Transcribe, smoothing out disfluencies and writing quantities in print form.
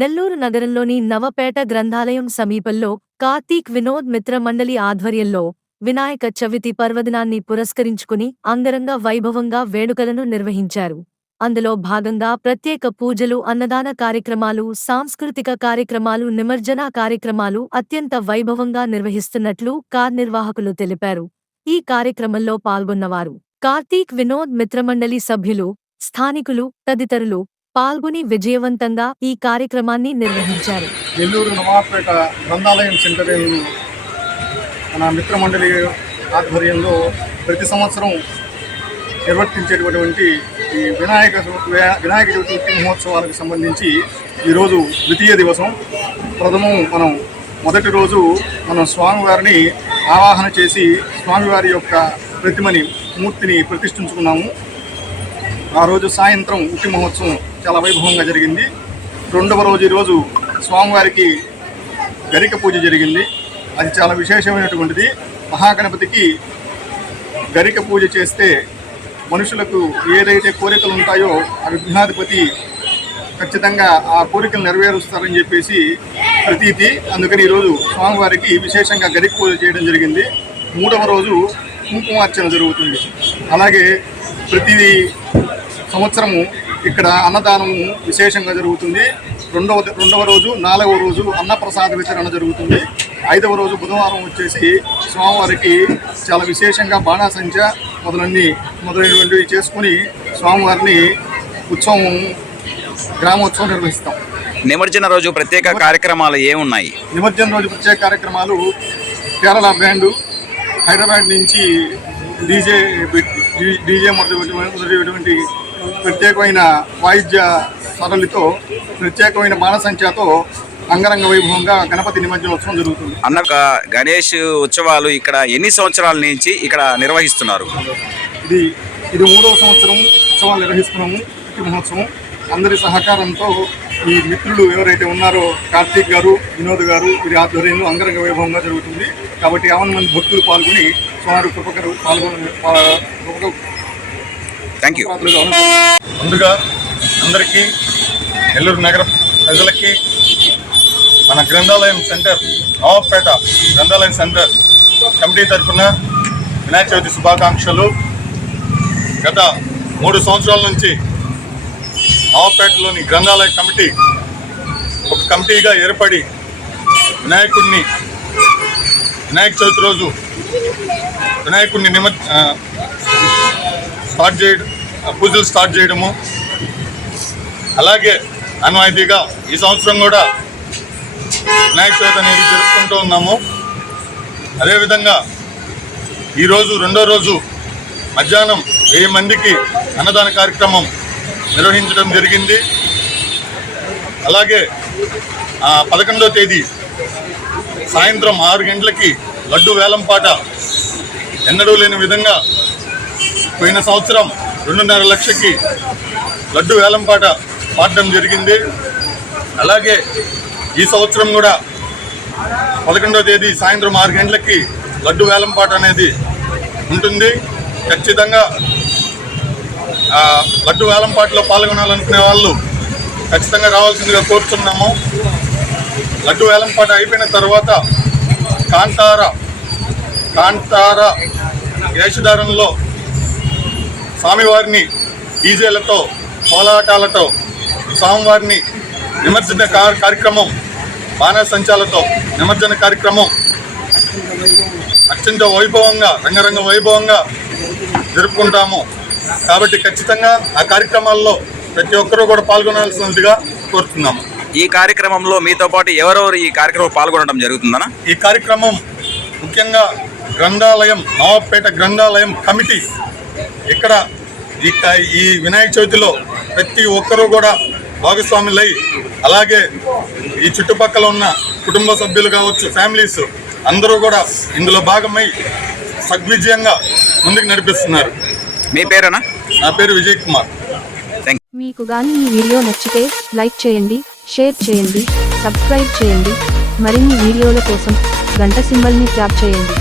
నెల్లూరు నగరంలోని నవపేట గ్రంథాలయం సమీపంలో కార్తీక్ వినోద్ మిత్ర మండలి ఆధ్వర్యంలో వినాయక చవితి పర్వదినాన్ని పురస్కరించుకుని అంగరంగ వైభవంగా వేడుకలను నిర్వహించారు. అందులో భాగంగా ప్రత్యేక పూజలు, అన్నదాన కార్యక్రమాలు, సాంస్కృతిక కార్యక్రమాలు, నిమజ్జన కార్యక్రమాలు అత్యంత వైభవంగా నిర్వహిస్తున్నట్లు కార్యనిర్వాహకులు తెలిపారు. ఈ కార్యక్రమంలో పాల్గొన్నవారు కార్తీక్ వినోద్ మిత్రమండలి సభ్యులు, స్థానికులు తదితరులు పాల్గొని విజయవంతంగా ఈ కార్యక్రమాన్ని నిర్వహించారు. నెల్లూరు నవాపేట గ్రంథాలయం సెంటర్ మన మిత్రమండలి ఆధ్వర్యంలో ప్రతి సంవత్సరం నిర్వర్తించేటటువంటి ఈ వినాయక చవితి మహోత్సవాలకు సంబంధించి ఈరోజు ద్వితీయ దివసం. మనం మొదటి రోజు మనం స్వామివారిని ఆవాహన చేసి స్వామివారి యొక్క మూర్తిని ప్రతిష్ఠించుకున్నాము. ఆ రోజు సాయంత్రం ఉట్టి మహోత్సవం చాలా వైభవంగా జరిగింది. రెండవ రోజు ఈరోజు స్వామివారికి గరిక పూజ జరిగింది. అది చాలా విశేషమైనటువంటిది. మహాగణపతికి గరిక పూజ చేస్తే మనుషులకు ఏదైతే కోరికలు ఉంటాయో ఆ విఘ్నాధిపతి ఖచ్చితంగా ఆ కోరికలు నెరవేరుస్తారని చెప్పేసి ప్రతీతి. అందుకని ఈరోజు స్వామివారికి విశేషంగా గరిక పూజ చేయడం జరిగింది. మూడవ రోజు కుంకుమార్చన జరుగుతుంది. అలాగే ప్రతి సంవత్సరము ఇక్కడ అన్నదానము విశేషంగా జరుగుతుంది. రెండవ రోజు, 4వ రోజు అన్నప్రసాద వితరణ జరుగుతుంది. 5వ రోజు బుధవారం వచ్చేసి స్వామివారికి చాలా విశేషంగా బాణాసంచ మొదలైనటువంటివి చేసుకుని స్వామివారిని గ్రామోత్సవం నిర్వహిస్తాం. నిమజ్జన రోజు ప్రత్యేక కార్యక్రమాలు ఏమున్నాయి? నిమజ్జన రోజు ప్రత్యేక కార్యక్రమాలు కేరళ బ్యాండు, హైదరాబాద్ నుంచి డీజే మొదలైనటువంటి ప్రత్యేకమైన వాయిద్య సరళితో ప్రత్యేకమైన బాణసంచాతో అంగరంగ వైభవంగా గణపతి నిమజ్జనోత్సవం జరుగుతుంది. గణేష్ ఉత్సవాలు ఇక్కడ ఎన్ని సంవత్సరాల నుంచి ఇక్కడ నిర్వహిస్తున్నారు? ఇది 3వ సంవత్సరం ఉత్సవాలు నిర్వహిస్తున్నాము. ప్రతి మహోత్సవం అందరి సహకారంతో ఈ మిత్రులు ఎవరైతే ఉన్నారో కార్తీక్ గారు, వినోద్ గారు, వీరి ఆధ్వర్యంలో అంగరంగ వైభవంగా జరుగుతుంది. కాబట్టి 50 మంది భక్తులు పాల్గొని స్వామి కృపకరు థ్యాంక్ యూ. ముందుగా అందరికీ, నెల్లూరు నగర ప్రజలకి మన గ్రంథాలయం సెంటర్, నవాపేట గ్రంథాలయం సెంటర్ కమిటీ తరఫున వినాయక చవితి శుభాకాంక్షలు. గత 3 సంవత్సరాల నుంచి నవాపేటలోని గ్రంథాలయ కమిటీ ఒక కమిటీగా ఏర్పడి వినాయక చవితి రోజు వినాయకుడిని పూజలు స్టార్ట్ చేయడము, అలాగే అన్వాయితీగా ఈ సంవత్సరం కూడా వినాయక చవితి అనేది జరుపుకుంటూ ఉన్నాము. అదేవిధంగా ఈరోజు రెండో రోజు మధ్యాహ్నం 1000 మందికి అన్నదాన కార్యక్రమం నిర్వహించడం జరిగింది. అలాగే 11వ తేదీ సాయంత్రం 6 గంటలకి లడ్డు వేలంపాట ఎన్నడూ లేని విధంగా పోయిన సంవత్సరం 2.5 లక్షకి లడ్డు వేలంపాట పాడడం జరిగింది. అలాగే ఈ సంవత్సరం కూడా 11వ తేదీ సాయంత్రం 6 గంటలకి లడ్డు వేలంపాట అనేది ఉంటుంది. ఖచ్చితంగా లడ్డు వేలంపాటలో పాల్గొనాలనుకునే వాళ్ళు ఖచ్చితంగా రావాల్సిందిగా కోరుతున్నాము. లడ్డు వేలంపాట అయిపోయిన తర్వాత కాంతార వేషధారంలో స్వామివారిని డీజేలతో, కోలాటాలతో స్వామివారిని నిమజ్జన కార్యక్రమం, బాణసంచాలతో నిమజ్జన కార్యక్రమం అత్యంత వైభవంగా, రంగరంగ వైభవంగా జరుపుకుంటాము. కాబట్టి ఖచ్చితంగా ఆ కార్యక్రమాల్లో ప్రతి ఒక్కరూ కూడా పాల్గొనాల్సినదిగా కోరుతున్నాము. ఈ కార్యక్రమంలో మీతో పాటు ఎవరెవరు ఈ కార్యక్రమం పాల్గొనడం జరుగుతుందనా? ఈ కార్యక్రమం ముఖ్యంగా నవాపేట గ్రంథాలయం కమిటీ ఇక్కడ ఈ వినాయక చవితిలో ప్రతి ఒక్కరూ కూడా భాగస్వాములై, అలాగే ఈ చుట్టుపక్కల ఉన్న కుటుంబ సభ్యులు కావచ్చు, ఫ్యామిలీస్ అందరూ కూడా ఇందులో భాగమై సద్విజయంగా ముందుకు నడిపిస్తున్నారు. మీ పేరేనా? నా పేరు విజయ్ కుమార్. మీకు గాని ఈ వీడియో నచ్చితే లైక్ చేయండి, షేర్ చేయండి, సబ్స్క్రైబ్ చేయండి. మరిన్ని వీడియోల కోసం గంట సింబల్ని ట్యాప్ చేయండి.